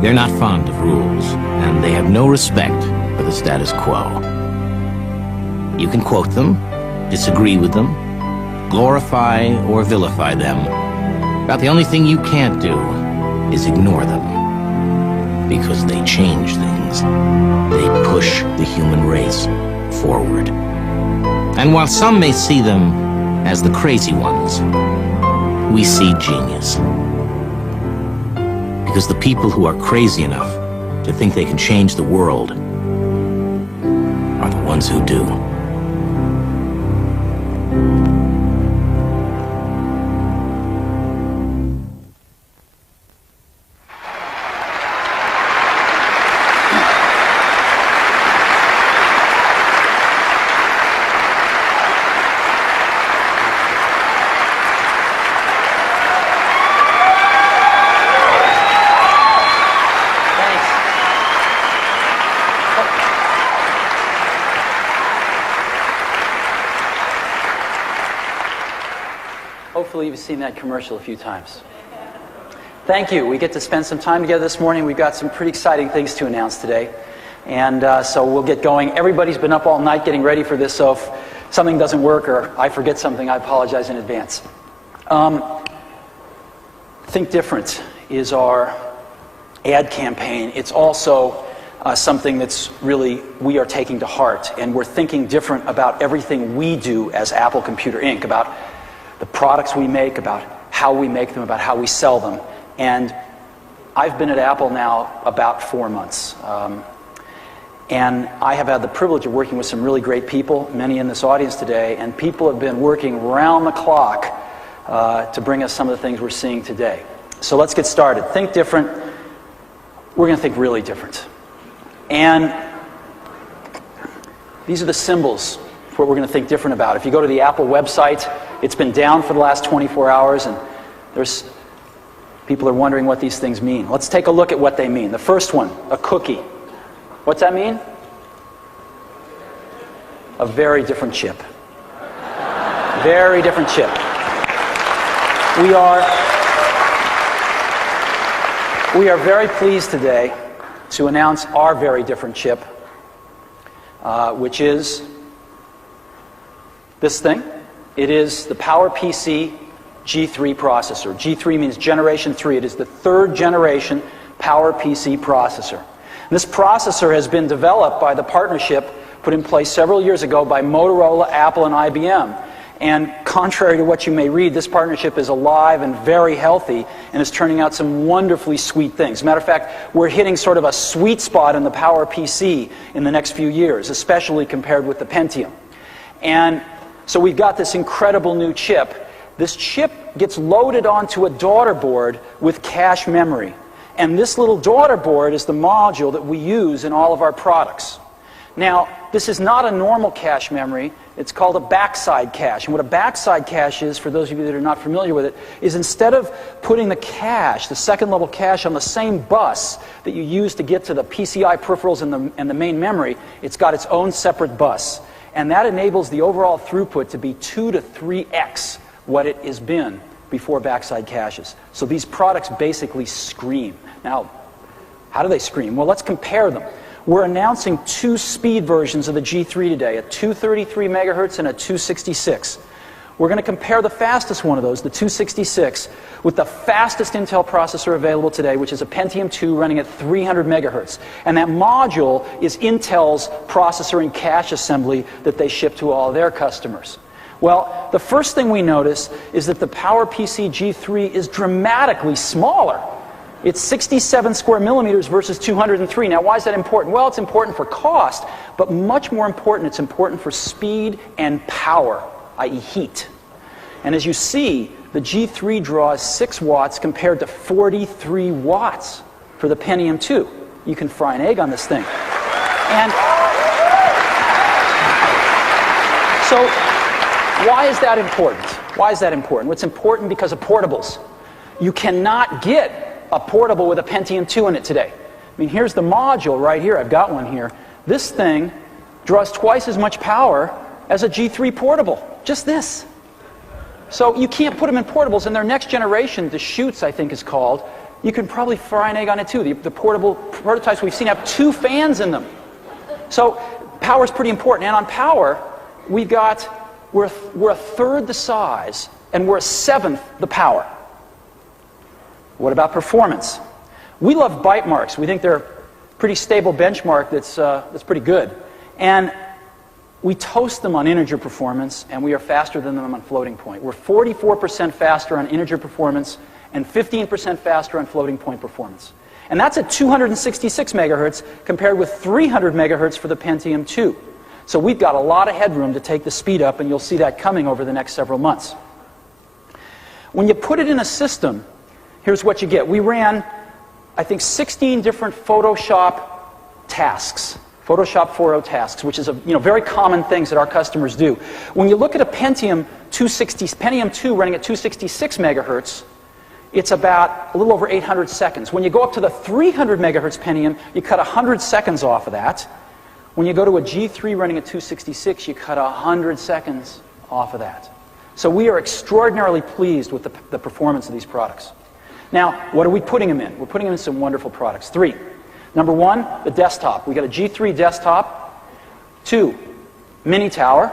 They're not fond of rules, and they have no respect for the status quo. You can quote them, disagree with them, glorify or vilify them. About the only thing you can't do is ignore them. Because they change things. They push the human race forward. And while some may see them as the crazy ones, we see genius. Because the people who are crazy enough to think they can change the world are the ones who do. Hopefully you've seen that commercial a few times. Thank you. We get to spend some time together this morning. We've got some pretty exciting things to announce today. And so we'll get going. Everybody's been up all night getting ready for this, so if something doesn't work or I forget something, I apologize in advance. Think Different is our ad campaign. It's also something that's really we are taking to heart. And we're thinking different about everything we do as Apple Computer Inc., about the products we make, about how we make them, about how we sell them. And I've been at Apple now about 4 months. And I have had the privilege of working with some really great people, many in this audience today, and people have been working round the clock to bring us some of the things we're seeing today. So let's get started. Think different. We're going to think really different. And these are the symbols for what we're going to think different about. If you go to the Apple website, it's been down for the last 24 hours, and people are wondering what these things mean. Let's take a look at what they mean. The first one, a cookie. What's that mean? A very different chip. Very different chip. We are very pleased today to announce our very different chip, which is this thing. It is the PowerPC G3 processor. G3 means generation 3. It is the 3rd generation PowerPC processor. And this processor has been developed by the partnership put in place several years ago by Motorola, Apple, and IBM. And contrary to what you may read, this partnership is alive and very healthy and is turning out some wonderfully sweet things. As a matter of fact, we're hitting sort of a sweet spot in the PowerPC in the next few years, especially compared with the Pentium. And so we've got this incredible new chip. This chip gets loaded onto a daughter board with cache memory. And this little daughter board is the module that we use in all of our products. Now, this is not a normal cache memory. It's called a backside cache. And what a backside cache is, for those of you that are not familiar with it, is instead of putting the cache, the second level cache, on the same bus that you use to get to the PCI peripherals and the main memory, it's got its own separate bus. And that enables the overall throughput to be 2 to 3x what it has been before backside caches. So these products basically scream. Now, how do they scream? Well, let's compare them. We're announcing 2 speed versions of the G3 today, a 233 megahertz and a 266. We're going to compare the fastest one of those, the 266, with the fastest Intel processor available today, which is a Pentium 2 running at 300 megahertz. And that module is Intel's processor and cache assembly that they ship to all their customers. Well, the first thing we notice is that the PowerPC G3 is dramatically smaller. It's 67 square millimeters versus 203. Now, why is that important? Well, it's important for cost, but much more important, it's important for speed and power, i.e. heat. And as you see, the G3 draws 6 watts compared to 43 watts for the Pentium 2. You can fry an egg on this thing. And so, why is that important? Why is that important? Well, it's important because of portables. You cannot get a portable with a Pentium 2 in it today. I mean, here's the module right here. I've got one here. This thing draws twice as much power as a G3 portable. Just this. So you can't put them in portables. And their next generation, the Shoots, I think is called, you can probably fry an egg on it too. The portable prototypes we've seen have 2 fans in them. So power is pretty important. And on power, we're a third the size, and we're a 1/7 the power. What about performance? We love bite marks. We think they're a pretty stable benchmark that's pretty good. And we toast them on integer performance, and we are faster than them on floating point. We're 44% faster on integer performance and 15% faster on floating point performance. And that's at 266 megahertz compared with 300 megahertz for the Pentium 2. So we've got a lot of headroom to take the speed up, and you'll see that coming over the next several months. When you put it in a system, here's what you get. We ran, I think, 16 different Photoshop tasks. Photoshop 4.0 tasks, which is very common things that our customers do. When you look at a Pentium 2 running at 266 megahertz, it's about a little over 800 seconds. When you go up to the 300 megahertz Pentium, you cut 100 seconds off of that. When you go to a G3 running at 266, you cut 100 seconds off of that. So we are extraordinarily pleased with the performance of these products. Now, what are we putting them in? We're putting them in some wonderful products. 3. Number 1, the desktop. We got a G3 desktop. 2, mini tower.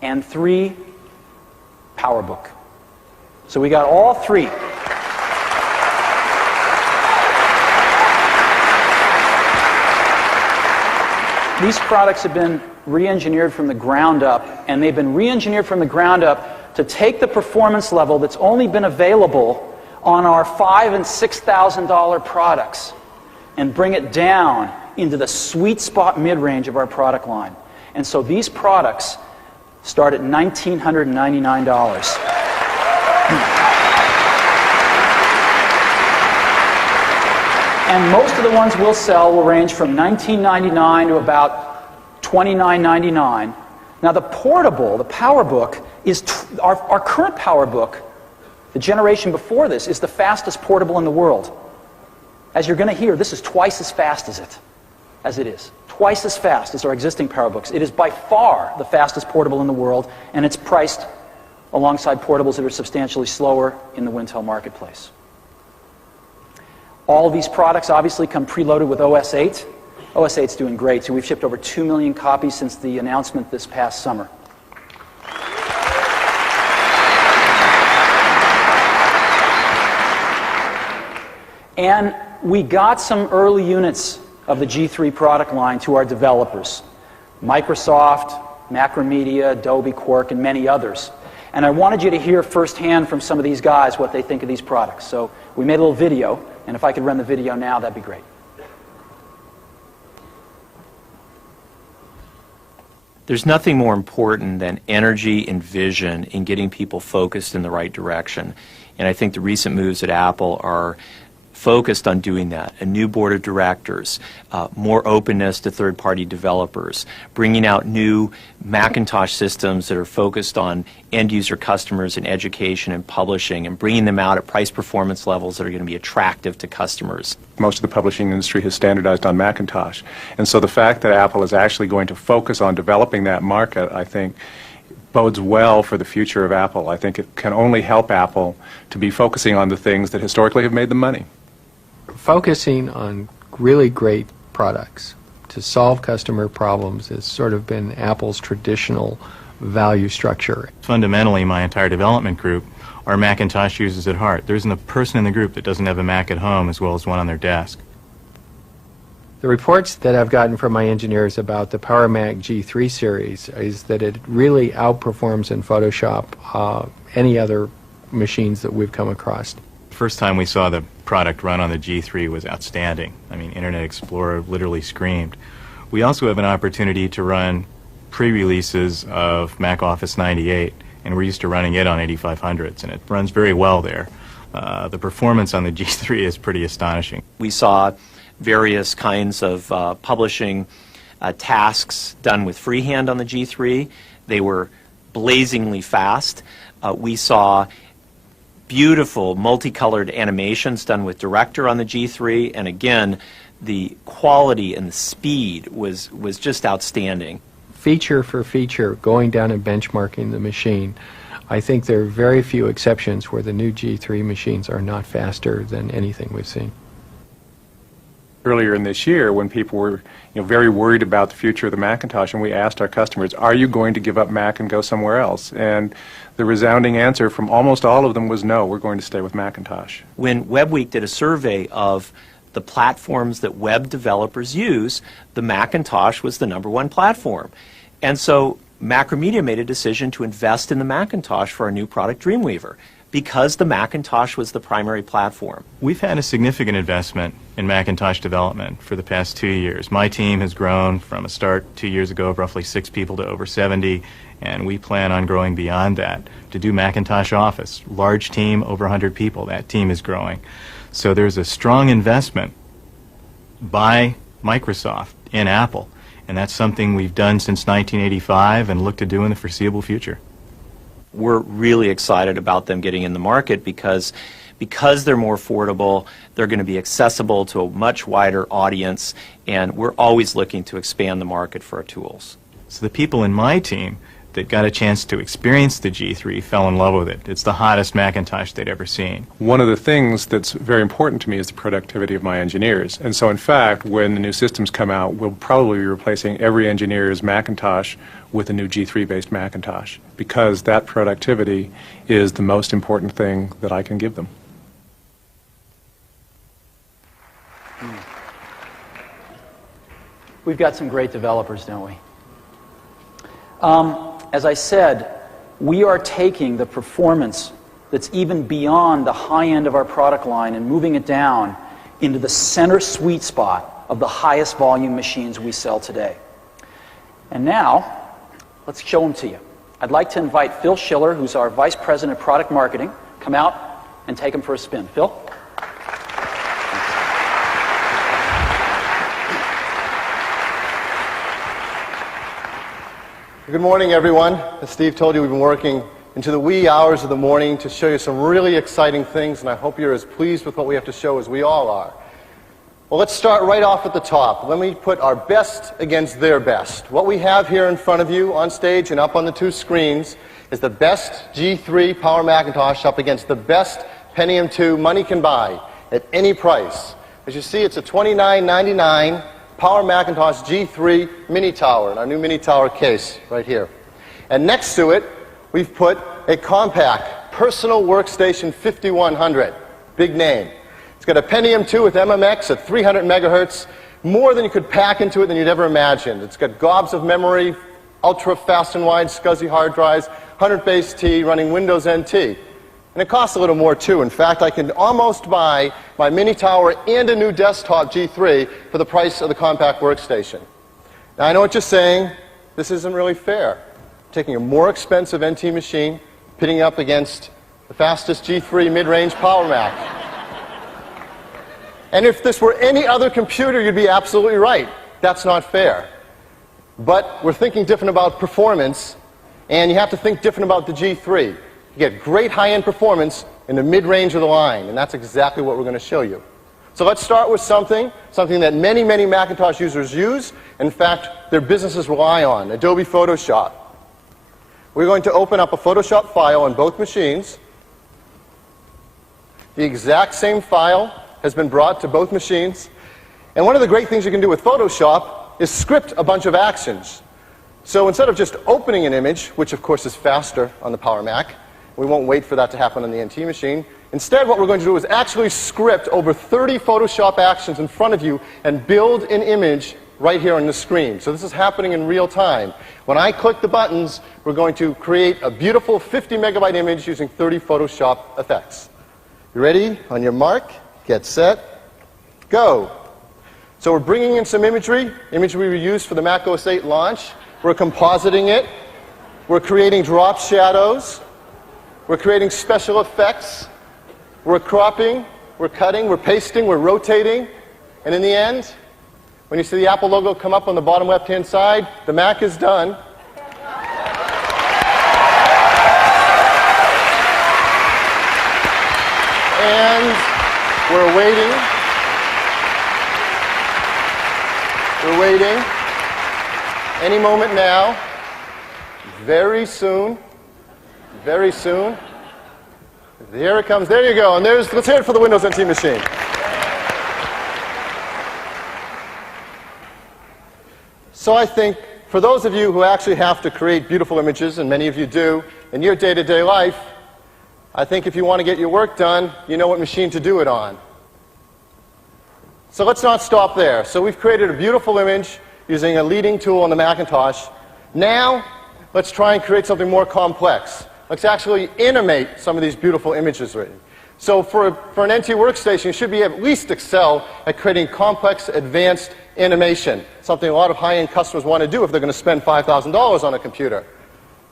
And 3, PowerBook. So we got all 3. These products have been re-engineered from the ground up, and they've been re-engineered from the ground up to take the performance level that's only been available on our $5,000 and $6,000 products and bring it down into the sweet spot mid-range of our product line. And so these products start at $1,999. And most of the ones we'll sell will range from $19.99 to about $29.99. Now the portable, the PowerBook, is our current PowerBook, the generation before this, is the fastest portable in the world. As you're going to hear, this is twice as fast as it is. Twice as fast as our existing PowerBooks. It is by far the fastest portable in the world, and it's priced alongside portables that are substantially slower in the Wintel marketplace. All of these products obviously come preloaded with OS 8. OS 8's doing great, so we've shipped over 2 million copies since the announcement this past summer. And we got some early units of the G3 product line to our developers. Microsoft, Macromedia, Adobe, Quark, and many others. And I wanted you to hear firsthand from some of these guys what they think of these products. So we made a little video, and if I could run the video now, that'd be great. There's nothing more important than energy and vision in getting people focused in the right direction. And I think the recent moves at Apple are focused on doing that. A new board of directors, more openness to third-party developers, bringing out new Macintosh systems that are focused on end-user customers in education and publishing, and bringing them out at price performance levels that are going to be attractive to customers. Most of the publishing industry has standardized on Macintosh. And so the fact that Apple is actually going to focus on developing that market, I think, bodes well for the future of Apple. I think it can only help Apple to be focusing on the things that historically have made them money. Focusing on really great products to solve customer problems has sort of been Apple's traditional value structure. Fundamentally, my entire development group are Macintosh users at heart. There isn't a person in the group that doesn't have a Mac at home as well as one on their desk. The reports that I've gotten from my engineers about the PowerMac G3 series is that it really outperforms in Photoshop any other machines that we've come across. The first time we saw the product run on the G3 was outstanding. I mean, Internet Explorer literally screamed. We also have an opportunity to run pre-releases of Mac Office 98, and we're used to running it on 8500s, and it runs very well there. The performance on the G3 is pretty astonishing. We saw various kinds of publishing tasks done with freehand on the G3. They were blazingly fast. We saw beautiful multicolored animations done with Director on the G3, and again, the quality and the speed was just outstanding. Feature for feature, going down and benchmarking the machine, I think there are very few exceptions where the new G3 machines are not faster than anything we've seen. Earlier in this year, when people were very worried about the future of the Macintosh, and we asked our customers, are you going to give up Mac and go somewhere else? And the resounding answer from almost all of them was no, we're going to stay with Macintosh. When WebWeek did a survey of the platforms that web developers use, the Macintosh was the #1 platform. And so Macromedia made a decision to invest in the Macintosh for our new product, Dreamweaver, because the Macintosh was the primary platform. We've had a significant investment in Macintosh development for the past 2 years. My team has grown from a start 2 years ago of roughly 6 people to over 70, and we plan on growing beyond that to do Macintosh Office. Large team, over 100 people. That team is growing. So there's a strong investment by Microsoft in Apple, and that's something we've done since 1985 and look to do in the foreseeable future. We're really excited about them getting in the market because they're more affordable, they're going to be accessible to a much wider audience, and we're always looking to expand the market for our tools. So the people in my team that got a chance to experience the G3 fell in love with it. It's the hottest Macintosh they'd ever seen. One of the things that's very important to me is the productivity of my engineers. And so in fact, when the new systems come out, we'll probably be replacing every engineer's Macintosh with a new G3-based Macintosh, because that productivity is the most important thing that I can give them. We've got some great developers, don't we? As I said, we are taking the performance that's even beyond the high end of our product line and moving it down into the center sweet spot of the highest volume machines we sell today. And now, let's show them to you. I'd like to invite Phil Schiller, who's our Vice President of Product Marketing, come out and take them for a spin. Phil? Good morning, everyone. As Steve told you, we've been working into the wee hours of the morning to show you some really exciting things, and I hope you're as pleased with what we have to show as we all are. Well, let's start right off at the top. Let me put our best against their best. What we have here in front of you on stage and up on the 2 screens is the best G3 Power Macintosh up against the best Pentium 2 money can buy at any price. As you see, it's a $29.99 Power Macintosh G3 Mini Tower in our new Mini Tower case right here. And next to it, we've put a compact personal workstation 5100. Big name. It's got a Pentium 2 with MMX at 300 megahertz, more than you could pack into it than you'd ever imagined. It's got gobs of memory, ultra fast and wide SCSI hard drives, 100 base T running Windows NT. And it costs a little more too. In fact, I can almost buy my Mini Tower and a new desktop G3 for the price of the compact workstation. Now I know what you're saying, this isn't really fair. I'm taking a more expensive NT machine, pitting it up against the fastest G3 mid-range PowerMac. And if this were any other computer, you'd be absolutely right. That's not fair. But we're thinking different about performance, and you have to think different about the G3. You get great high-end performance in the mid-range of the line, and that's exactly what we're going to show you. So let's start with something that many, many Macintosh users use. In fact, their businesses rely on, Adobe Photoshop. We're going to open up a Photoshop file on both machines. The exact same file has been brought to both machines. And one of the great things you can do with Photoshop is script a bunch of actions. So instead of just opening an image, which of course is faster on the PowerMac, we won't wait for that to happen on the NT machine. Instead, what we're going to do is actually script over 30 Photoshop actions in front of you and build an image right here on the screen. So this is happening in real time. When I click the buttons, we're going to create a beautiful 50 megabyte image using 30 Photoshop effects. You ready? On your mark, get set, go. So we're bringing in some imagery we used for the Mac OS 8 launch. We're compositing it. We're creating drop shadows. We're creating special effects. We're cropping. We're cutting. We're pasting. We're rotating. And in the end, when you see the Apple logo come up on the bottom left-hand side, the Mac is done. And we're waiting. We're waiting. Any moment now, very soon, very soon. Here it comes. There you go. And let's hear it for the Windows NT machine. So I think for those of you who actually have to create beautiful images, and many of you do, in your day-to-day life, I think if you want to get your work done, you know what machine to do it on. So let's not stop there. So we've created a beautiful image using a leading tool on the Macintosh. Now, let's try and create something more complex. Let's actually animate some of these beautiful images. So for an NT workstation, you should be at least excel at creating complex, advanced animation, something a lot of high-end customers want to do if they're going to spend $5,000 on a computer.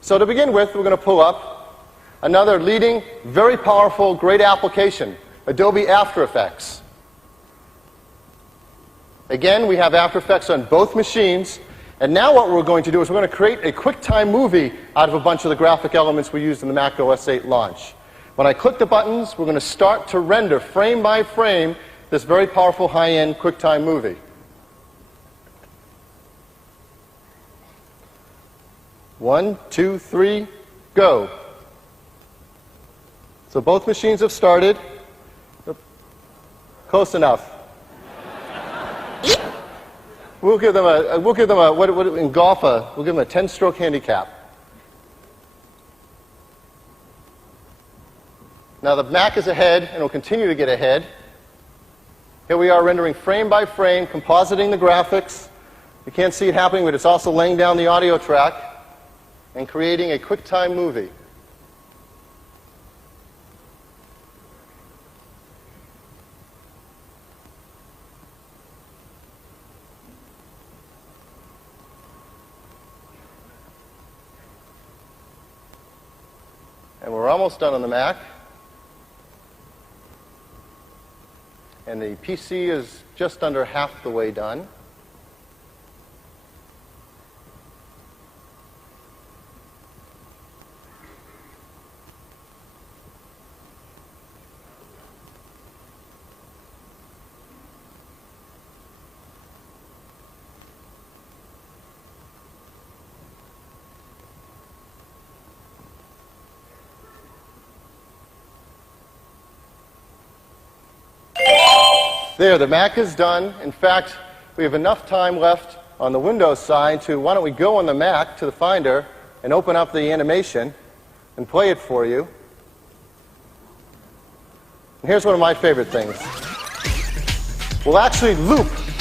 So to begin with, we're going to pull up another leading, very powerful, great application, Adobe After Effects. Again, we have After Effects on both machines. And now what we're going to do is we're going to create a QuickTime movie out of a bunch of the graphic elements we used in the Mac OS 8 launch. When I click the buttons, we're going to start to render frame by frame this very powerful high-end QuickTime movie. One, two, three, go. So both machines have started. Close enough. We'll give them a in golf, we'll give them a 10-stroke handicap. Now the Mac is ahead, and will continue to get ahead. Here we are rendering frame by frame, compositing the graphics. You can't see it happening, but it's also laying down the audio track and creating a QuickTime movie. And we're almost done on the Mac. And the PC is just under half the way done. There, the Mac is done. In fact, we have enough time left on the Windows side to, why don't we go on the Mac to the Finder and open up the animation and play it for you. And here's one of my favorite things. We'll actually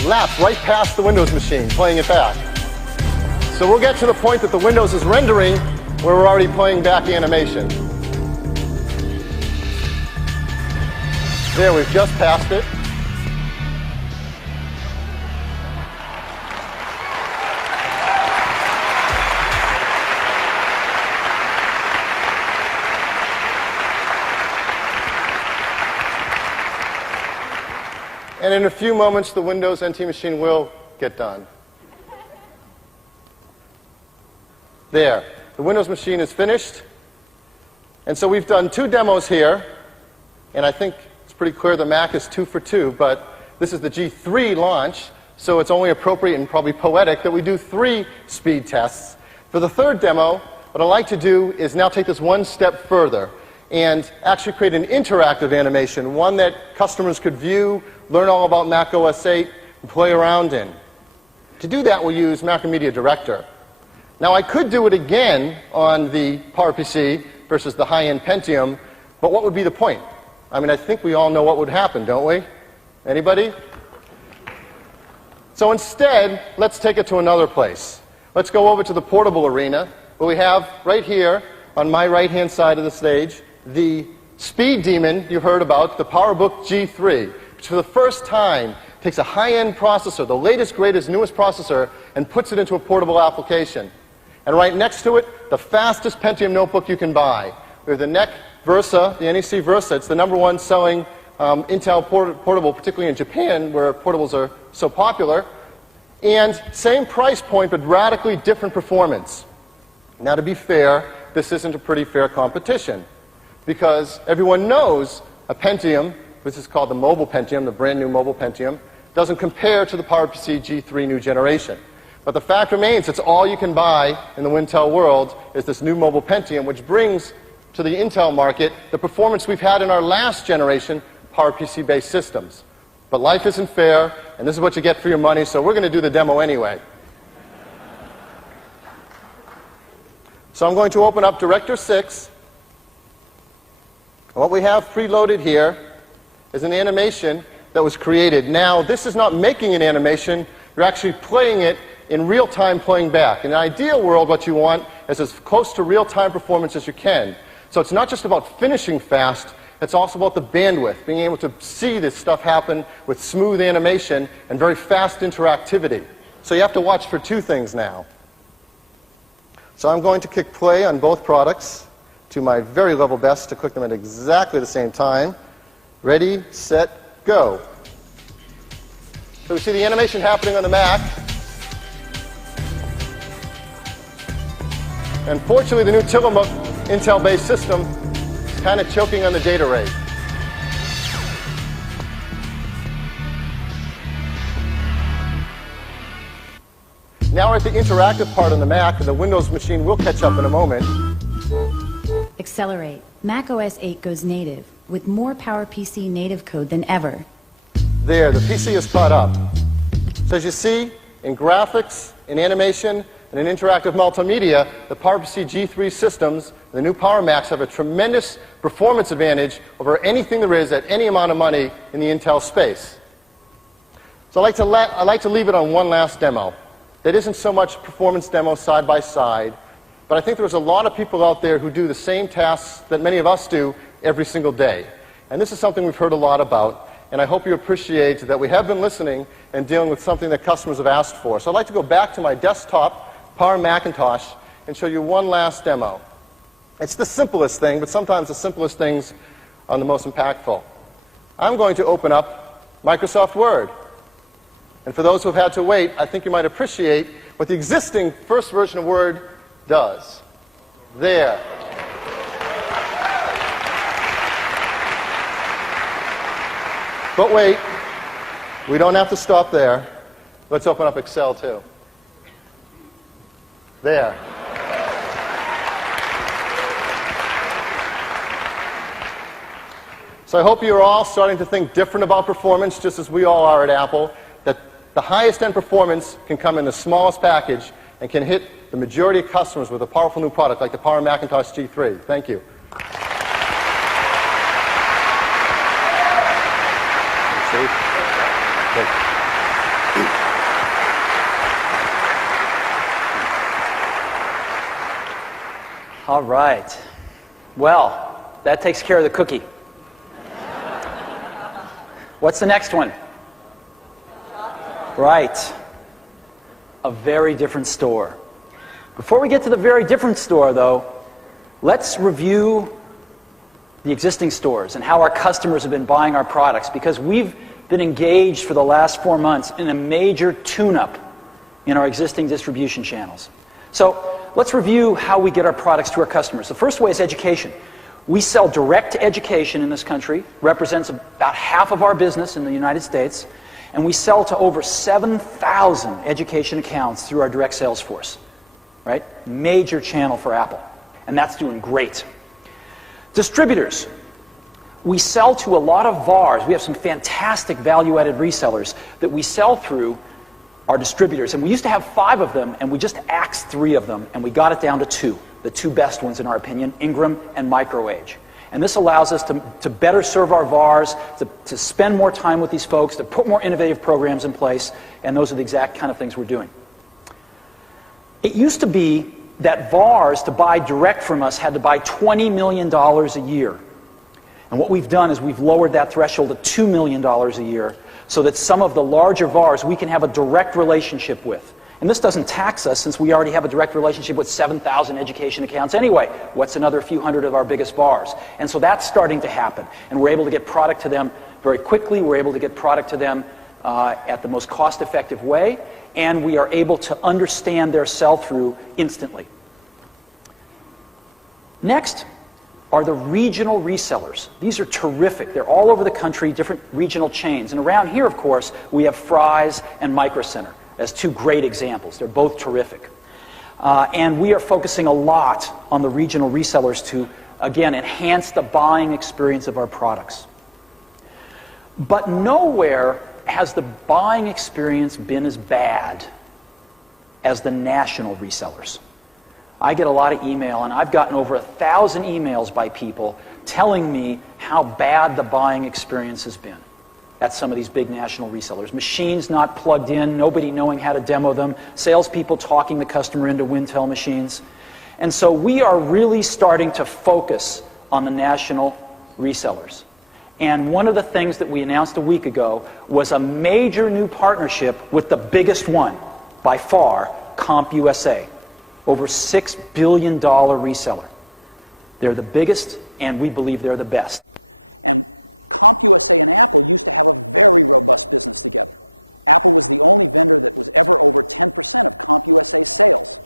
lap right past the Windows machine, playing it back. So we'll get to the point that the Windows is rendering where we're already playing back the animation. There, we've just passed it. And in a few moments, the Windows NT machine will get done. There. The Windows machine is finished. And so we've done 2 demos here. And I think it's pretty clear the Mac is 2 for 2. But this is the G3 launch. So it's only appropriate and probably poetic that we do 3 speed tests. For the 3rd demo, what I'd like to do is now take this one step further and actually create an interactive animation, one that customers could view, learn all about Mac OS 8, and play around in. To do that, we'll use Macromedia Director. Now, I could do it again on the PowerPC versus the high-end Pentium, but what would be the point? I mean, I think we all know what would happen, don't we? Anybody? So instead, let's take it to another place. Let's go over to the portable arena, where we have right here, on my right-hand side of the stage, the speed demon you heard about, the PowerBook G3, which for the first time takes a high-end processor, the latest, greatest, newest processor, and puts it into a portable application. And right next to it, the fastest Pentium notebook you can buy. We have the NEC Versa, the NEC Versa. It's the #1 selling Intel portable, particularly in Japan, where portables are so popular. And same price point, but radically different performance. Now, to be fair, this isn't a pretty fair competition, because everyone knows a Pentium, which is called the mobile Pentium, the brand new mobile Pentium, doesn't compare to the PowerPC G3 new generation. But the fact remains, it's all you can buy in the Wintel world is this new mobile Pentium, which brings to the Intel market the performance we've had in our last generation PowerPC-based systems. But life isn't fair, and this is what you get for your money, so we're going to do the demo anyway. So I'm going to open up Director 6. What we have preloaded here is an animation that was created. Now, this is not making an animation. You're actually playing it in real time, playing back. In an ideal world, what you want is as close to real-time performance as you can. So it's not just about finishing fast, it's also about the bandwidth, being able to see this stuff happen with smooth animation and very fast interactivity. So you have to watch for two things now. So I'm going to click play on both products to my very level best to click them at exactly the same time. Ready, set, go. So we see the animation happening on the Mac. Unfortunately, the new Tillamook Intel-based system is kind of choking on the data rate. Now we're at the interactive part on the Mac, and the Windows machine will catch up in a moment. Accelerate. Mac OS 8 goes native with more PowerPC native code than ever. There, the PC is caught up. So as you see, in graphics, in animation, and in interactive multimedia, the PowerPC G3 systems, the new PowerMacs, have a tremendous performance advantage over anything there is at any amount of money in the Intel space. So I'd like to leave it on one last demo. That isn't so much performance demo side by side, but I think there's a lot of people out there who do the same tasks that many of us do every single day. And this is something we've heard a lot about, and I hope you appreciate that we have been listening and dealing with something that customers have asked for. So I'd like to go back to my desktop Power Macintosh and show you one last demo. It's the simplest thing, but sometimes the simplest things are the most impactful. I'm going to open up Microsoft Word. And for those who have had to wait, I think you might appreciate what the existing first version of Word does. There. But wait, we don't have to stop there. Let's open up Excel too. There. So I hope you're all starting to think different about performance, just as we all are at Apple, that the highest end performance can come in the smallest package and can hit the majority of customers with a powerful new product like the Power Macintosh G3. Thank you. All right. Well, that takes care of the cookie. What's the next one? Right. A very different store. Before we get to the very different store, though, let's review the existing stores and how our customers have been buying our products, because we've been engaged for the last 4 months in a major tune-up in our existing distribution channels. So let's review how we get our products to our customers. The first way is education. We sell direct to education in this country, represents about half of our business in the United States, and we sell to over 7,000 education accounts through our direct sales force. Right? Major channel for Apple, and that's doing great. Distributors. We sell to a lot of VARs. We have some fantastic value-added resellers that we sell through our distributors. And we used to have 5 of them, and we just axed 3 of them, and we got it down to 2. The 2 best ones, in our opinion, Ingram and MicroAge. And this allows us to better serve our VARs, to spend more time with these folks, to put more innovative programs in place, and those are the exact kind of things we're doing. It used to be that VARs, to buy direct from us, had to buy $20 million a year. And what we've done is we've lowered that threshold to $2 million a year, so that some of the larger VARs we can have a direct relationship with. And this doesn't tax us, since we already have a direct relationship with 7,000 education accounts anyway. What's another few hundred of our biggest VARs? And so that's starting to happen. And we're able to get product to them very quickly. We're able to get product to them at the most cost-effective way. And we are able to understand their sell-through instantly. Next are the regional resellers. These are terrific. They're all over the country, different regional chains. And around here, of course, we have Fry's and Micro Center as 2 great examples. They're both terrific. And we are focusing a lot on the regional resellers to again, enhance the buying experience of our products. But nowhere has the buying experience been as bad as the national resellers. I get a lot of email, and I've gotten over 1,000 emails by people telling me how bad the buying experience has been at some of these big national resellers. Machines not plugged in, nobody knowing how to demo them, salespeople talking the customer into Wintel machines. And so we are really starting to focus on the national resellers. And one of the things that we announced a week ago was a major new partnership with the biggest one, by far, CompUSA. Over $6 billion reseller. They're the biggest, and we believe they're the best. And CompUSA and Apple used to have a very robust business together. Apple was the only vendor that was ever over 10% of CompUSA's sales.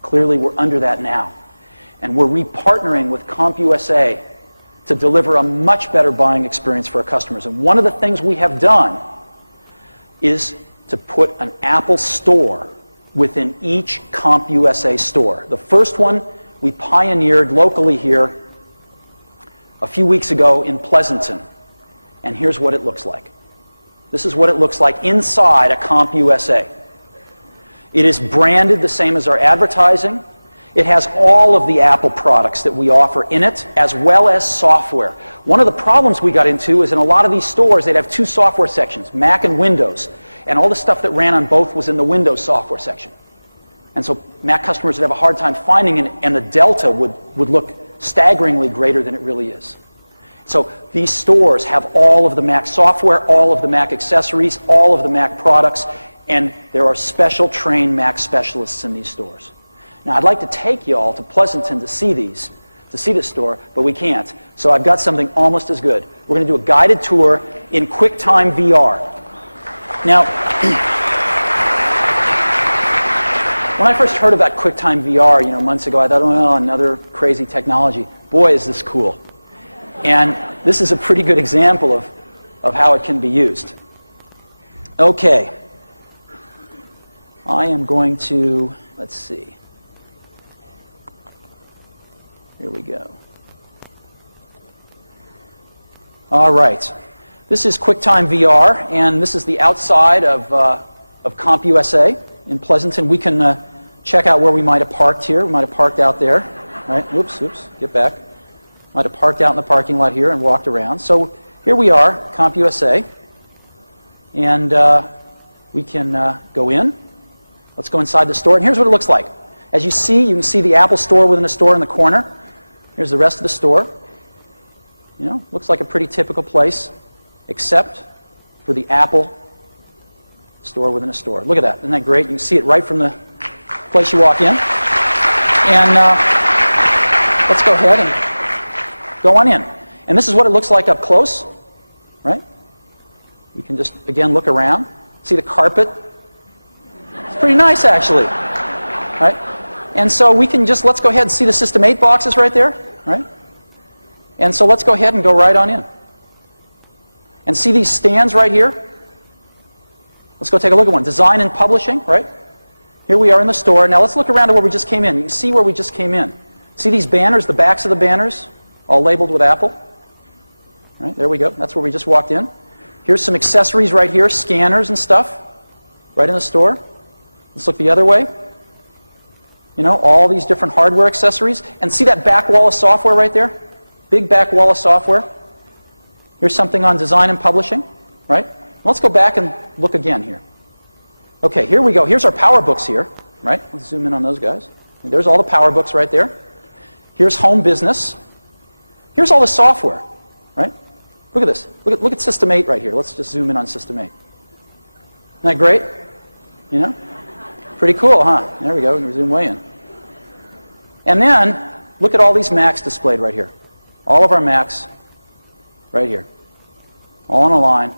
Clearly, we're under that now. And we're repartnering with CompUSA to deliver a much better buying experience for our customers. And one of the things we have done is to put an Apple store within each CompUSA store. The first one we pioneered locally here a few weeks ago in Pleasanton. And here's what it looks like. This is what it looks like inside a CompUSA. It is branded the same as our advertising. It has all of the Apple products that we offer in it, as well as software. One of the problems we got into is in a lot of these stores, they'd have two software sections, Mac and Windows. And all the stuff that ran on both was in the Windows software section. And so Mac customers would have a hard time finding it, and the delta would look staggeringly greater than it really is. So these stores have all of the Mac software, all of the Mac accessories, all of the Mac products, and there are special trained Mac specialists in these stores. Now, I'd like to take you all to Pleasanton to see this store, but we can't. So I've got something almost as good. We're going to do a guided tour in QuickTime VR. Now, when I first heard about QuickTime VR, months ago, I thought, oh, another crazy technology. Boy, is this cool. And this is a pretty good example of how it can be used. Okay. I am going to, let's see. Here we go. All right. This is QuickTime VR, and this is the outside of CompUSA in Pleasanton. We can check out where we might have parked here. We might have parked out there. Right? Oops, get back. Might have parked out in the parking lot here and walked around. So here we are, CompUSA, and we can go in. Let's go inside the store, and here's what it looks like. As you can see the Apple store within a store in the corner. Here's the rest of the store. Looks like a pretty typical place, except for the Apple store within a store. Look at that. Isn't that great? You can see it right from the place you walk in. And let's go ahead and go on in. And this is what it looks like up close, right? You can just, again, look around. See the carpet? It's pretty nice, actually. Right? And so we can let's go ahead and see the System 8 boxes right there, right? And so let's go ahead and go right on in. And see these stands right here? Let's go take a look at one. Design and publishing, right? Here we are in the store. Now let's look around to where we just came in. You can see where we just came in. See these banners, the backs of the banners, all labeled with Apple? Right, there we go. That's where we just walked in. Here's some accessories right here, scanners and stuff, right in the store. Let's look the other way. All these different hardware accessories. And see that back wall of software right there? Big back wall of software. Here's something on design and publishing, right? Let's go back and look again here. Okay, here we go. Here's our power books here, right? Let's zoom in on those guys. There's all the power books right there. Here's home business. Here's all the software, right? Look at this. Look at System 8 right here. Let's just zoom in on System 8. Isn't that great? Pretty cool, huh? There we go. We zoom way in. And then, look at all these Macs displayed right here. All of our Macs right here. All on a line.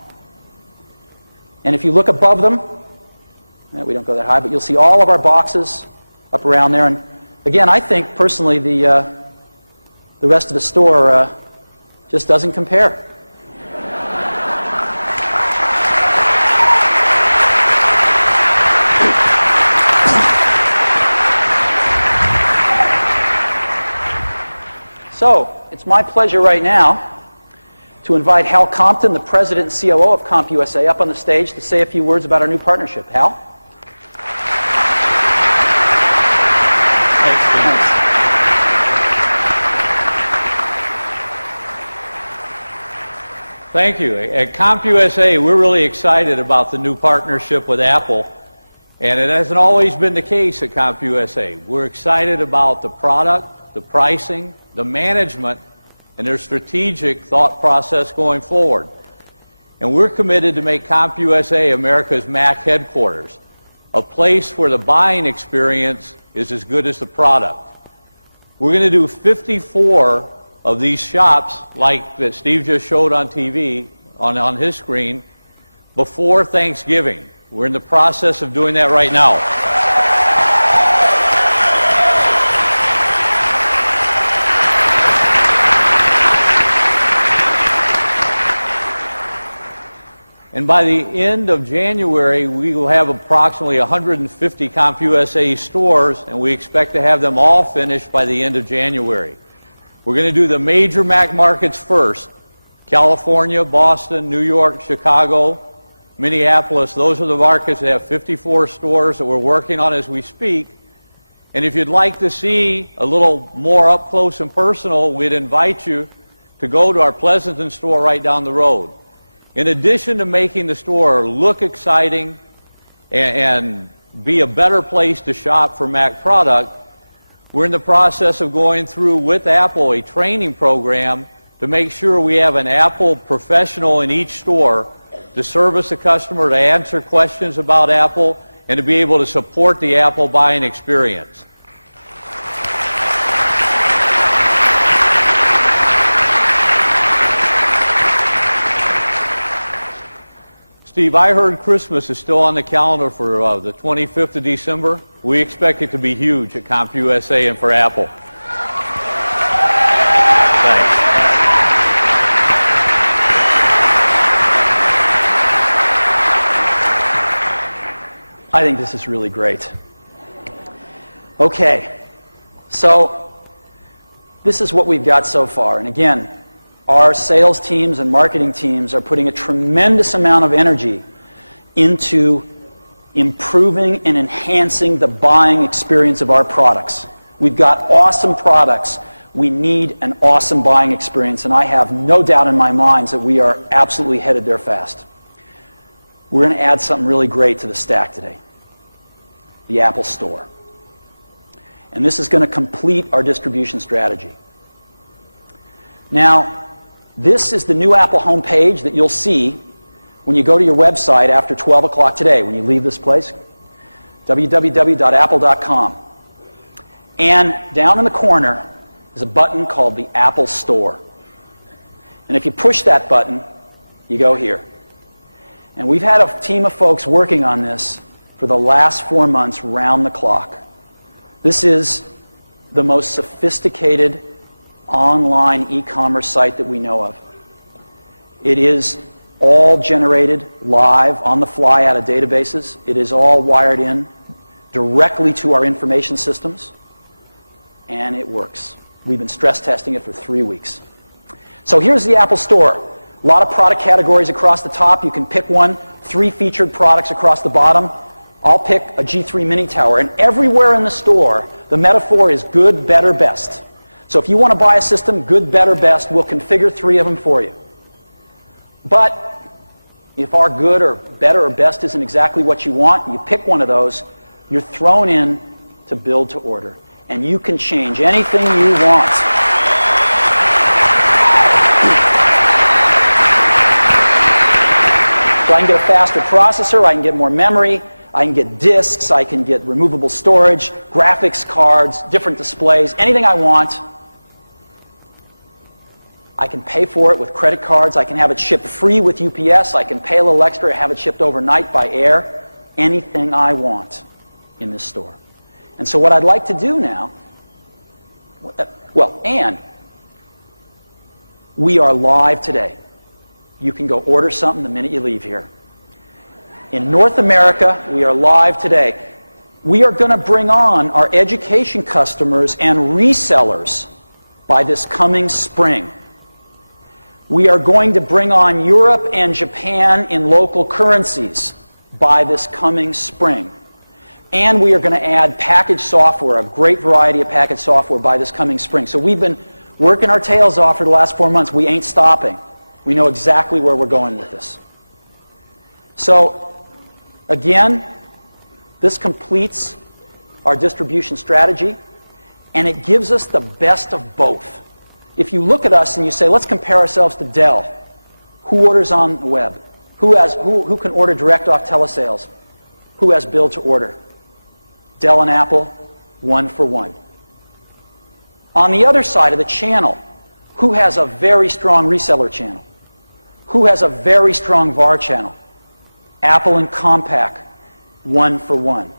And if you look above them, we don't go that high, but you'll see all of our boxes up around there. And again, I think, personally, the rest of the store just doesn't compare. So, it's my pleasure right now to invite Hal Compton, the President and COO of CompUSA, up on the stage to say a few words about our new partnership. Hal? Thanks, Steve. Thanks. Thank you. At CompUSA, we're really excited about the new partnership with Apple, and it hasn't always been the case at CompUSA. We're excited about the product, the pricing, the management, and their strategic thought process going forward. And we're committed to make CompUSA America's Mac headquarters, a place where the buying experience is as good as the product. We're going to do 54 of these shops like that Steve just showed on TV, on his screen, before Thanksgiving. We're in the process of doing that right now. And by the end of January, we will have approximately 150 CompUSA stores, and we expect to have them all finished by the end of January. We're going to do the major Mac markets first: California, Boston, New York, Chicago, Minneapolis. Those are the markets that have 54 stores that we're working on as we speak. And if you'd like to see a little more up close and personal, we'd invite you to go to our Pleasanton store right down the road. In addition to making the store look exciting and be a better place to shop for Mac product, we're in the process of going through with Apple a training program to make sure we have an Apple professional in each store to service the customer, to answer questions about Apple, and to be able to support the Apple buying experience. Steve, I heard Christmas is still on the calendar for the 25th of December. We expect it to be huge at CompUSA and for Apple. Thanks. I think this is really great. Okay, so this is what we've got so far. And again, our sales teams and marketing teams are putting a tremendous amount of energy into improving and enhancing the buying experience of our products. We've got awesome products. We need an awesome buying experience, and I have no doubt in my mind that we are absolutely headed there fast. We're going to add something really great to the stack today: the Apple Store. And this is going to complete our distribution strategy. Now, this is the new Apple homepage that you'll see when you go to your website after 12 o'clock today, when you leave this place, www.apple.com. And down in the corner is a button called the Apple Store. And if you push that button, you go here. And we've had a team of folks working on this for the last 4 months round the clock. This is the most sophisticated online e-commerce site that we know of. It is all generated live on the fly out of databases. It is all wired in directly to our information systems, and it works. We've been stress testing it for 3 weeks. So here's the Apple Store. A lot of product categories across the top. You can pick one. 3 featured products across the bottom. I'll pick a G3 mini tower, and everywhere in the store the metaphor is good, better, best. So if you want to buy a system, good, better, best, we'll configure 3 of them for you. But if our good or better or best isn't exactly what you want, you pick one of those, you're thrown in to build to order. And you can change anything you want. So I can get a faster processor, I can get more memory, I can get disks, I can get removable storage, graphics cards, different displays, anything I want. I can pay for it with credit cards. I can have it shipped free with UPS. I can pay a little extra, have it shipped overnight by air. Anything I want in this store. And so what I'd like to do now, and we are live today. You can go order something the minute you leave here. In North America, we are live today. We are going to bring on our education customers and resellers by this coming spring. We are going to bring on Europe and Japan in local currencies by this coming spring. And we are going to add package software, a great variety of package software by this coming spring. So we've been working our tails off for the last 4 months. We ain't stopping. We know exactly where we're going with this. So, again, this completes our distribution strategy, and it gives us the best of both. If you look at us and you say, let's compare ourselves to Dell, who orders on the web? Who can order direct off telesales? Who has build to order? Dell and Apple, 1 for 1. On the other side of the channel, who has a very strong reseller channel? Who has a very strong VAR channel? Apple and Compaq, 1 for 1.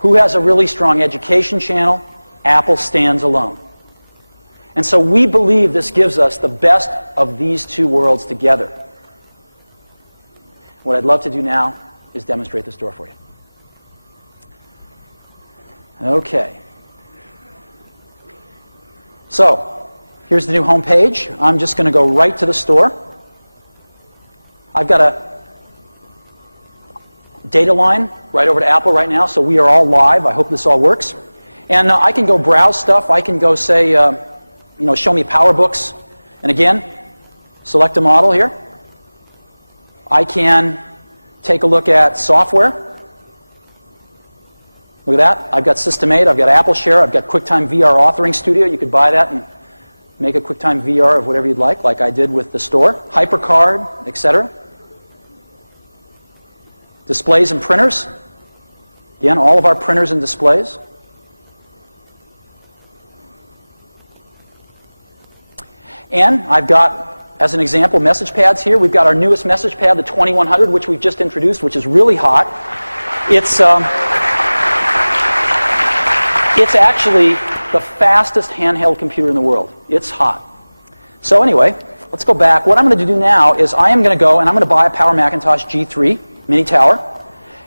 Who has a really strong education channel? Apple stands alone. And so we believe this gives us the best of these two worlds together. What I'd love to do now is demonstrate the store for you. Okay. So, here's the new home page. I'm just going to go right to the store. I've got a data line right over to Apple right now, so we are all live. I hope this all works. And I can go browse stuff. I can go say, show me PowerBooks. And again, select a model here. I can take a look at software. Look at that. I've got System 8, I've got Apple Share, I've got QuickTime VR Authoring Studio. You could buy that and make a QuickTime VR of whatever you'd like I did with the store. HyperCard, etc. Displays and printers. Again, all of our printers and displays. And I've got, as an example, message pads here. We've got our newest message pad, the 2100, which we've just introduced, which is really hot. It's actually the fastest handheld computer in the world. It's hot. So anyway, let's go back. What I'm going to do now is I am going to go and I'm going to buy a Power Macintosh G3 mini tower.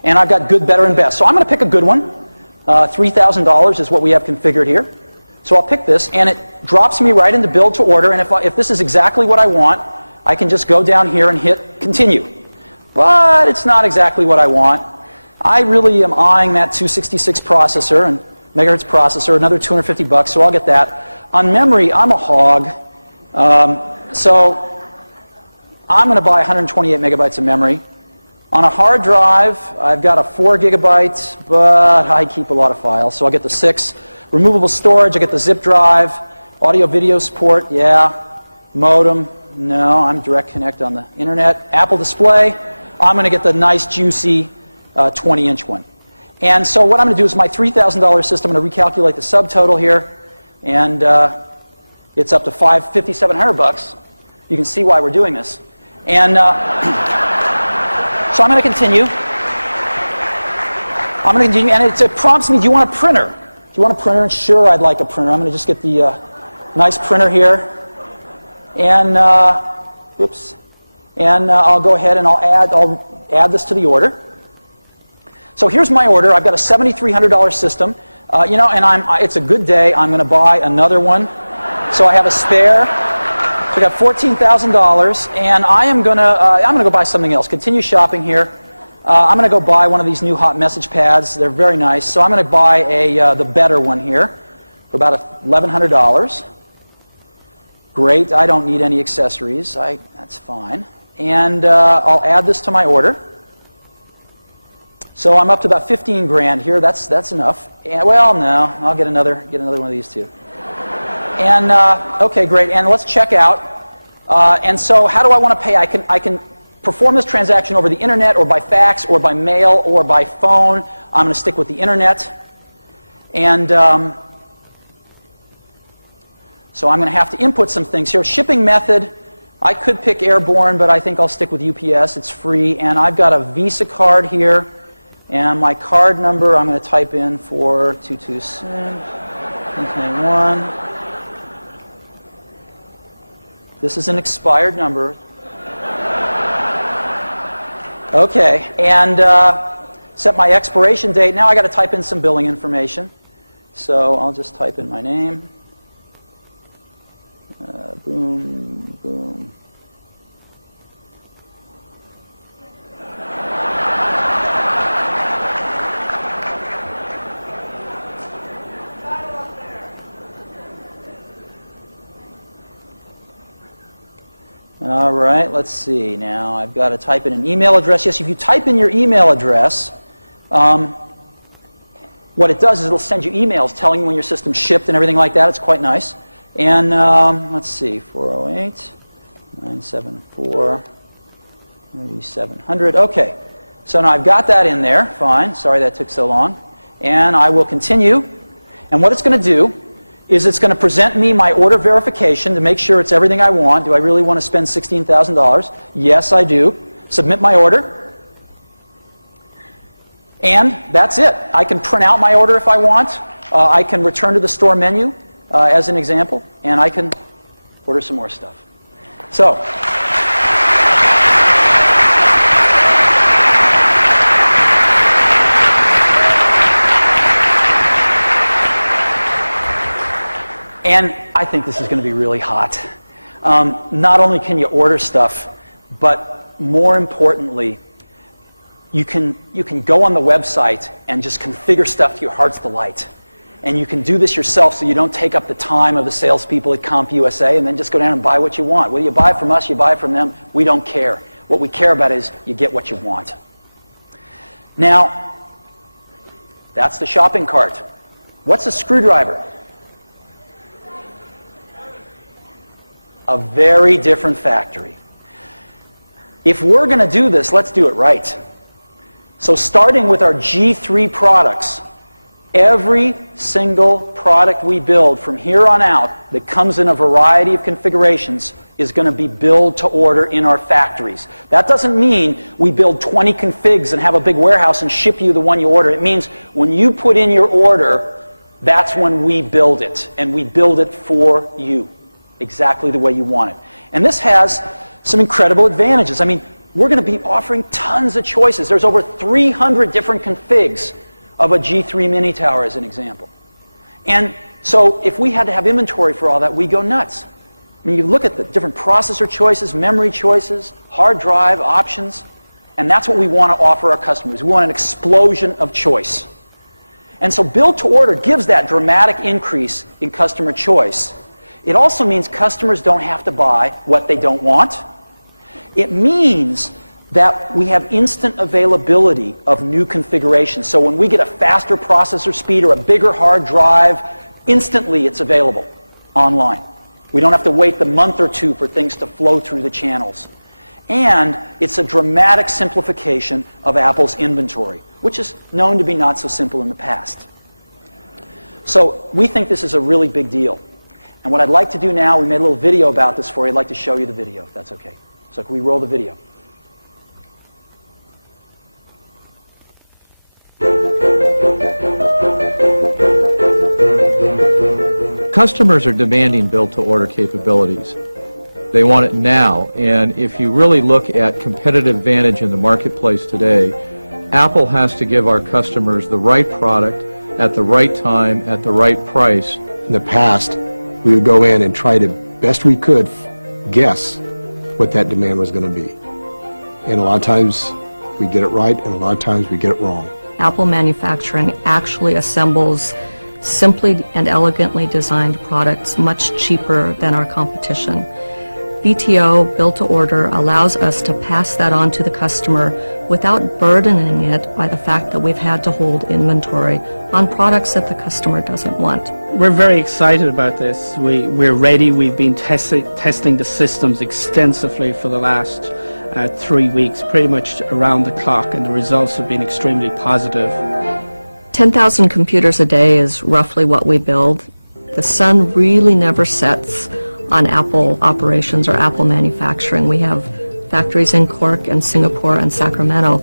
And I've got good, better, and best. So I'm going to pick a good one. $3,000 is what we have configured here. So I'll pick this, and it drops me right into build to order. And if this is exactly what I want, I can just go down here and hit continue. But it's not exactly what I want. I really am eyeing that 266 processor and megahertz processor, another $250, so I'll get that. On memory, I'm a hog. So I'm going to buy 128 megabytes of memory. On a hard drive, I've got a 4 gigabyte, but I keep a lot of files, so I'll get the 6. Removable storage, I get the zip drive. Audio video support, yeah. Modem, no, I'm direct connect on the internet. Apple Display, I'm going to get the nice, juicy 20-inch one. And so what I'm going to do is my $3,000 system, I'm going to recalculate the subtotal here, and it's up to $5,700. You can see why we're doing this. And so I'm going to continue. And it prompts me, do you want a printer? Do you want a printer? And sure, I'd like a printer. I'm going to just get the nice printer here. And, whoops. And I'll go ahead and I'll add this to the order. So here's my order. I've got a $7,300 system. And it's a good day. I'm going to buy another one. So I have a spare. So I got $14,000, and I'm going to go buy something else. Continue shopping here. I'm going to go buy one of these new hot message pads. They're very nice. So I'm going to buy the better one here for about $1,100. Great. I don't need any accessories. That's fine. And I'll add this to my order. So I'm up to about 15 grand here. That's enough. And, well, no, I'll get another one of these too. And okay, great. And let's check out. And so, how do I want to pay? I can perform this transaction over the internet, or by fax, or by mail, or by phone. I'm going to stick with the internet. And so I'm going to have to input some things here. Shipping method. I could pick airborne, but I think I'll stick with UPS. It's free. And I've got a Visa card here. And my card number, I'm going to type in 4221. This is an expired number. Okay, and set my expiration date. Now I got to type in some billing information. So I'll just type in my name. Boom, boom. All right, let's see. Now I've got to type in an email address. Yes, if you type in your email address, what it does is it'll send you emails telling you when your system's shipped and everything like that. It's quite nice. And let's see, 408-974-3700. Okay, so now I've got that in there. Fine. Sorry that took so long. And I will continue. And what it's going to do is it's going to present me my order verification to make sure it's everything I want. Do I really want to spend $16,000? Yes, I do. Submit my order. And that's it. I can print out my order if I want. I can return to the store menu, as an example, and I can order some more stuff. So, and I think this is going to be really hot. Not only can you order stuff, but more importantly, you can go on the website and just configure stuff to your heart's delight. And you can do this yourself so you don't take up the time of the salespeople at CompUSA and then just go down and buy what you want. Whether you buy from us, you buy from them, we don't care. What we care about is you get what you want. Now, that's the shopping cart. What's a screwdriver? A very different factory. If we're going to do this, let's do it right. So starting with our G3 products, every single product we build from here on out that comes in a variety of configurations is going to be build to order in our factories. That doesn't mean we build 20 configs and have a big warehouse and ship you the one you order. It means when you put in your order, that's when we build it, and we build it for you exactly the way you want it. And this has some incredible advantages. I mean, we're going to be offering tons of choices. There's over 300 different configs of a G3 mini tower, as an example. And so if we had to have inventory for all that, we'd go nuts. I mean, you look at the different processor choices, memory choices, hard drive options, and that's what we want to offer our customers. We want an explosion of choice. And so build to order gives that dramatic increase in customer choice. It also means customers don't have to buy what they don't want. It means that we have instant availability of new configurations. So when we get a faster processor speed or a bigger hard drive, instantly it's available online. We don't have to wait the month or two for things to flow through the channels. And it's a dramatic simplification of Apple's inventory, which is known to be not so simple in the past. So we think this is a really big deal. And what I'd like to do now, we made a little video about this for you. I'd like to show you the video, if that's okay. So can we roll the video? Customers are demanding build-to-order capabilities. They want it now, and if you really look at competitive advantage in the marketplace today, Apple has to give our customers the right product at the right time at the right price. In the past, we would go in and try to, best we could, guess what that demand was going to be. And a lot of times we get it right, and a lot of times we get it wrong. Apple manufacturing actually assembles simply and elegantly designed products much cheaper than our competition. BTO, built to order, allows us to pass that on to the customer without burdening it by the fact that we've had to hold inventory on products that the customer doesn't want. We're very excited about this. We're ready. We've been testing the systems extensively for the last 3 weeks, pretty much around the clock, and the results have been extremely positive. 10,000 computers a day is roughly what we build. The sun really never sets on Apple operations or Apple manufacturing. We have factories in Cork and Singapore and Sacramento.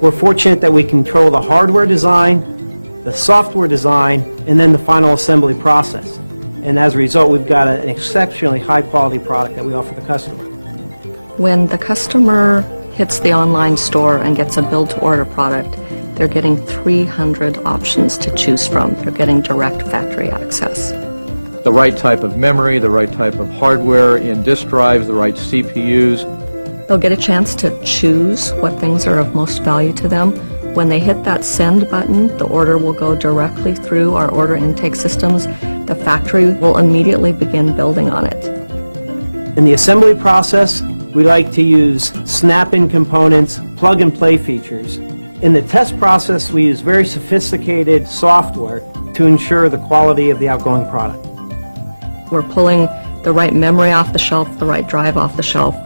We're fortunate that we control the hardware design, the software design, and then the final assembly process. And as a result, we've got an exceptionally high quality product that we offer the customer. When the customer hits the online store and gets a build-to-order product, they're getting 300 options to choose from. They're getting direct factory access. the right type of memory, the right type of hardware in disk drives, the right CPUs. They'll get a chance to choose what things are of most value to them. When they hit that send button, the order will go directly through our order intake systems. The factory will immediately begin building on it. In the assembly process, we like to use snap-in components, plug-and-play features. In the test process, we use very sophisticated software to ensure the quality of the outgoing product. We're pulling the right memory off the shelf, the right drive off the shelf,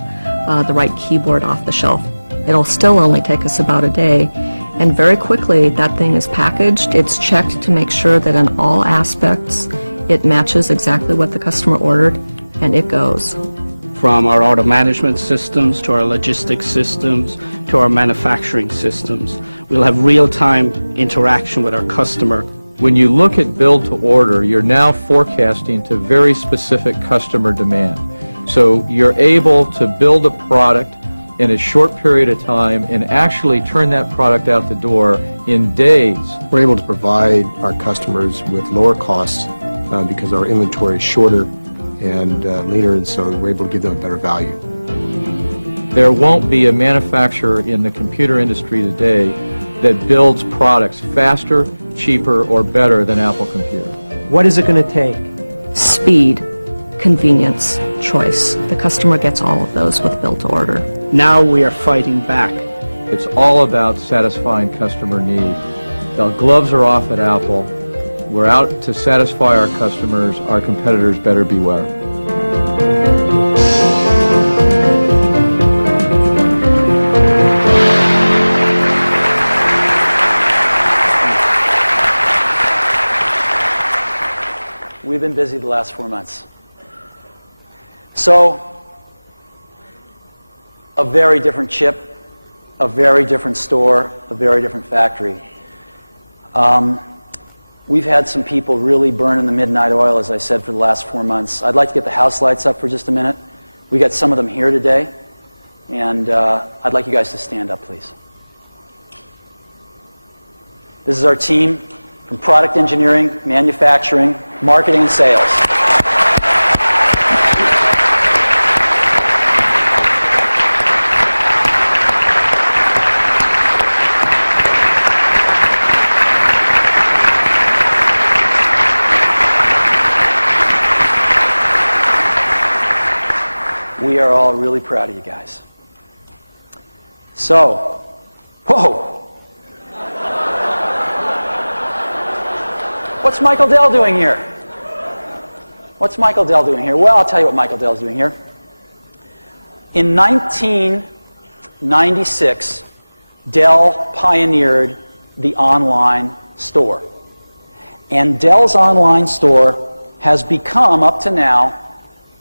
the right keyboard off the shelf. It'll still only take us about a day, and very quickly that thing is packaged. It's checked to make sure that in all aspects it matches exactly what the customer ordered, and it goes. From our order management systems to our logistics systems to our manufacturing systems, we'll have real-time interaction with our customer. When you look at build to order, you're now forecasting to very specific customer demand. So you're able to build a product in a short period of time and actually turn that product out the door in days. We're able to provide our customers with lower costs because our inventory is shorter and leaner, and so we're able to give them a better value. There won't be a manufacturer in the computer industry today that builds products faster, cheaper, or better than Apple Computer. What is it going to take? Speed, convenience, choice. The customer gets all of those with build to order. Now we are fighting back. It's all about satisfying customer need. The gloves are off at Apple. We're out to satisfy our customers. Our competitors better beware. We've been busy the last 4 months. So, a very different chip, a very different store, a very different factory. We've had some people really burning the midnight oil, as I said, for the last 4 months. I'd like to get the house lights up for just a minute. We got some of them here today, and I'd like you guys to stand up, please. This is our team from product engineering, manufacturing, marketing, and sales. We are all really proud of you guys. So, whoa! What's Michael Dell doing here? What's Michael Dell doing here? Well, I'll tell you what Michael Dell's doing here. In 1996, Dell pioneered the online store. And Dell's online store has become, up to now,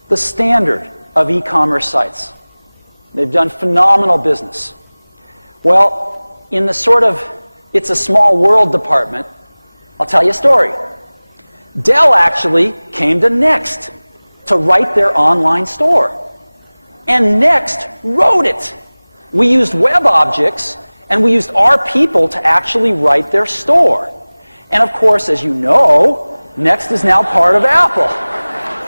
the standard of e-commerce sites. They've done phenomenal business. Well, in the sort of it's a small world department, I'll tell you a story. Dell actually came to Next to write their online store. And Next wrote it. We used web objects, and we used our people to actually write their store. And of course, as you know, Next is now part of Apple.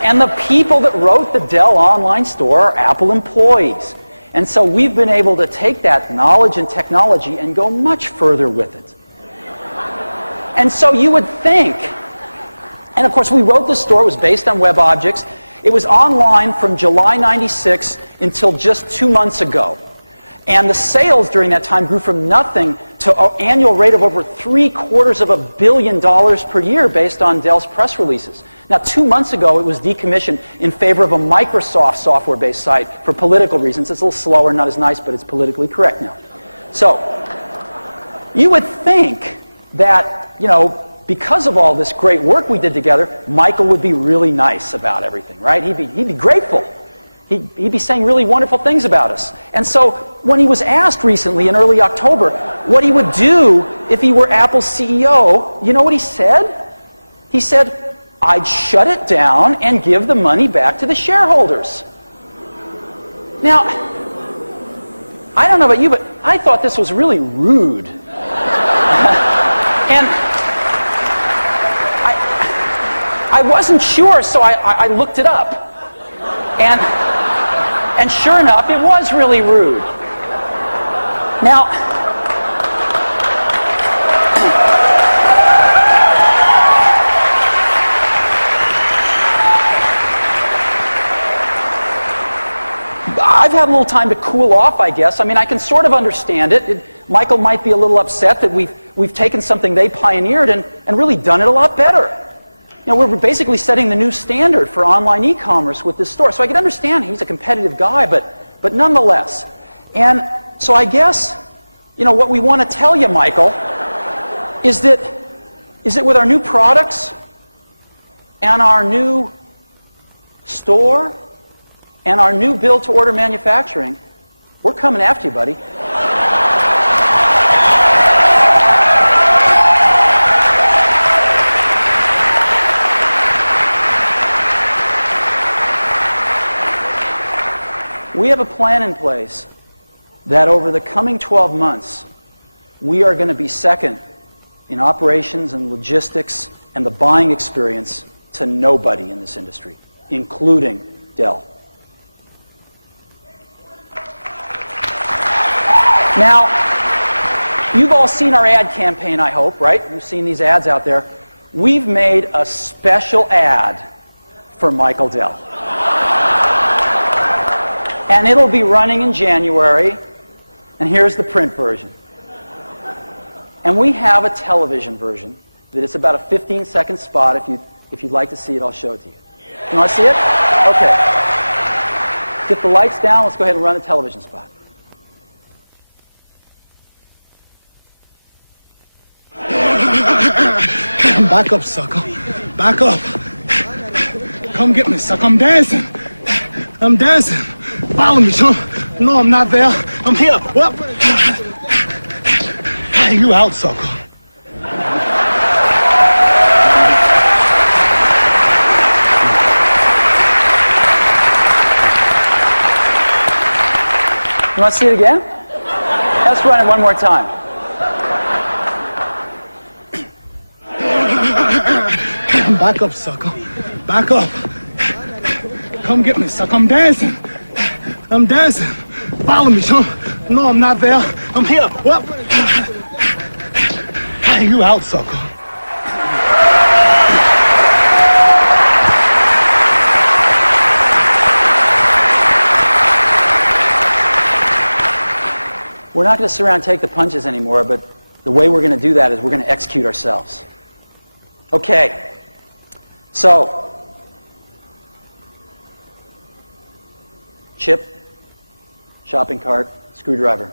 And the people that wrote the Dell online store are Apple employees. And so we've been able to take that knowledge and technology and go much further with it. And so you would think, and of course we wrote this store, it was based on web objects. It was online from July 96 until just 2 months ago. And the sales during that time grew from nothing to an annual rate of over $750 million per year based on Dell's press releases. Now, 2 months ago, it was decommissioned in favor of a Microsoft software-based site for political reasons. It's a little slower, not as nice, but it's politically correct now. So, you would think that, you know, because of all this great work we did together, Michael would be really nice about everything, right? He'd be grateful. He'd be saying really wonderful things about us. And so when he was asked recently in early October what he would do if he were Apple's CEO, you know what he said? He said, I'd shut it down and give the money back to the shareholders. Now, I don't know about you, but I thought this was really rude. And I I wasn't sure, so I looked it up. And sure enough, it was really rude. Now, I've had a little time to cool off, I guess. I mean, I can sort of understand it. Michael might be a little upset that we've taken something they pioneered and really done it a lot better. You know, we're basically setting the new standard for online e-commerce with this store. So I can understand he's a competitive guy, but nonetheless. And so I guess, you know, what we want to tell you, Michael, is that with our new products and our new store and our new build-to-order manufacturing, we're coming after you, buddy. We have a plan in place that over the coming 12 months, we are going to be second in operations and logistics and the buying experience to nobody in this industry, including Dell. Now, you've all seen our ad campaign, I hope, right? You've seen these ads out there. We've made a special ad for Michael Dell. And it'll be running in January. And here's the print version. And we have a television version that it's about a 15-second spot. If you'd like to see it, I'll show it to you. You want to see it? Okay. Get the lights down. Let's go ahead and run a television spot. Back up, sucker. Back up. Come get me, sucker. I'm dancing. I'm dancing. Follow me, chump. No, I'm not there. I'm here. What? Hey, you out, sucker. You want to see it again? Let's run it one more time. Back up, sucker. Back up. Come get me, sucker. I'm dancing. I'm dancing. Follow me, chump. No, I'm not there. I'm here. What? Hey, you out, sucker. We're not going to sit around and take the punches anymore, but the way we're going to do that is we're going to execute ourselves. Okay. So, chip, shopping cart, screwdriver.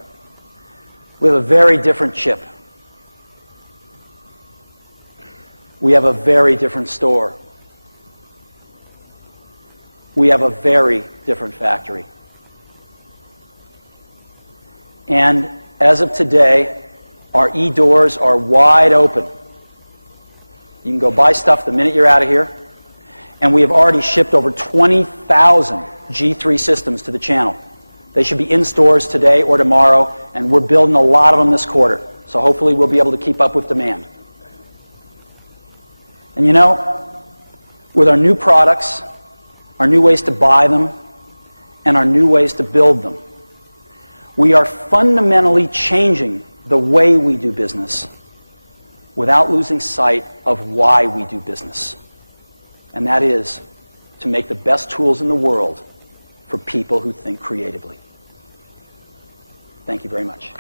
We have a very different chip. We have a very different store. We have a very different factory. And as of today, our e-doors are wide open. You can go buy stuff the minute you're out of here. And we have already shipped over 20,000 G3 systems to the channel. They should be in stores today or tomorrow, and we're building a lot of them this quarter. So hopefully we'll be able to keep up with demand. And you know, with our new products, our new ways to buy them, and our new ways to build them, we are fundamentally changing the way we do business without losing sight of why we do business. And that is to make the best tools in the world for people who think creatively. Thank you very much.